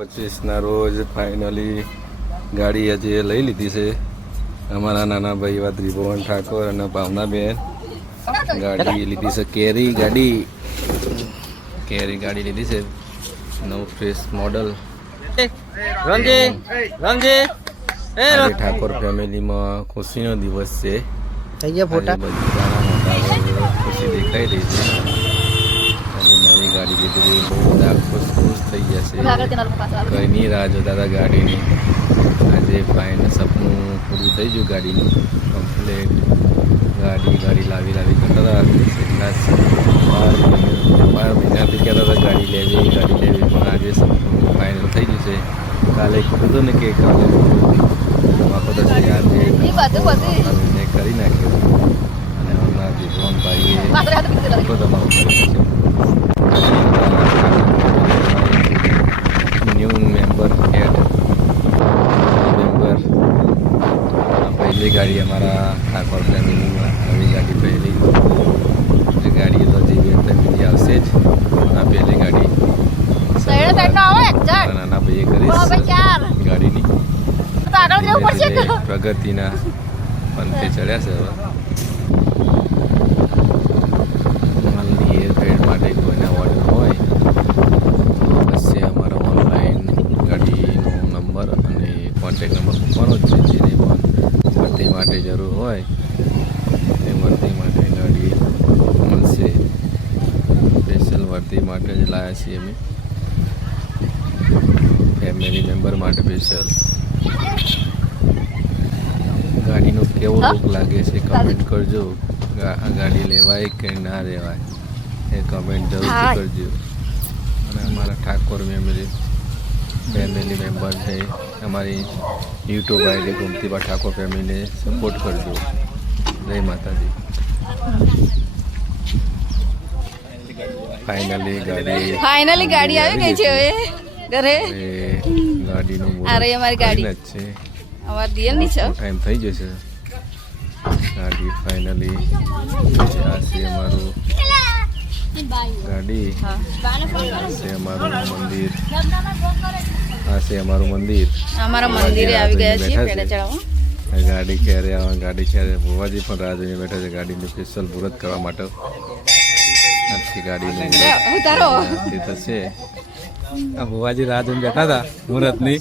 પચીસના રોજ ફાઇનલી ગાડી આજે લઈ લીધી છે. અમારા નાના ભાઈ એવા ત્રિભુવન ઠાકોર અને ભાવનાબેન. ગાડી લીધી છે કેરી ગાડી. કેરી ગાડી લીધી છે. નવ ફ્રેશ મોડલ ઠાકોર ફેમિલીમાં ખુશીનો દિવસ છે. ખુશી દેખાઈ રહી છે. ગાડી લીધી હતી બહુ બધા ખુશ ખુશ થઈ ગયા છે. કઈની રાહ જોતા હતા ગાડીની. આજે ફાઇન સપનું પૂરું થઈ ગયું ગાડીનું. કમ્પ્લેટ. ગાડી ગાડી લાવી લાવી કરતા હતા. કેટલા બાર મહિનાથી કહેતા હતા ગાડી લેવી ગાડી લેવી પણ આજે સપનું ફાઇનલ થઈ ગયું છે. કાલે કીધું હતું ને કે કાલે આજે મેં કરી નાખ્યું. અને હમણાં વિદ્વાન ભાઈએ તો તમારું ન્યૂ મેમ્બર એડ મેમ્બર પહેલી ગાડી અમારા ઠાકોર ફેમિલીમાં નવી ગાડી પહેલી જે ગાડી તો જેવી ફેમિલી આવશે જ આ પહેલી ગાડી નાના ભાઈએ કરી છે ગાડીની પ્રગતિના પંથે ચડ્યા છે હવે માલની હેરફેર માટે કોઈને ઓર્ડર હોય તો બસ એ અમારા ઓનલાઈન ગાડીનો નંબર અને કોન્ટેક નંબર મૂકવાનો જ છે જેને પણ ભરતી માટે જરૂર હોય એ ભરતી માટે ગાડી મળશે. સ્પેશિયલ ભરતી માટે જ લાવ્યા છીએ અમે. ફેમિલી મેમ્બર માટે સ્પેશિયલ ગાડીનો કેવો લુક લાગે છે કમેન્ટ કરજો. આ ગાડી લેવાય કે ના લેવાય એ કમેન્ટ જરૂર કરજો. અને અમારા ઠાકોર ફેમિલી ફેમિલી મેમ્બર છે અમારી યુટ્યુબ આઈડી ગુમતીબા ઠાકોર ફેમિલીને સપોર્ટ કરજો. જય માતાજી. ફાઇનલી ગાડી ફાઇનલી ગાડી આવી ગઈ છે હવે ઘરે. ગાડીનું અરે અમારી ગાડી. જ છે. અમારા દિયલની છે. ટાઈમ થઈ જશે. ગાડી ફાઇનલી આ છે અમારું ગાડી. હા. છે અમારું મંદિર. આ છે અમારું મંદિર. અમારા મંદિરે આવી ગયા છીએ પેડા ચડાવવા. આ ગાડી ક્યારે આવે ગાડી ક્યારે ભુવાજી પણ રાહ જોઈને બેઠા છે ગાડીની સ્પેશિયલ મુહૂર્ત કરવા માટે. આખી ગાડીનું ઉતારો. તો છે. આ ભુવાજી રાહ જોઈને બેઠા હતા મુહૂર્તની.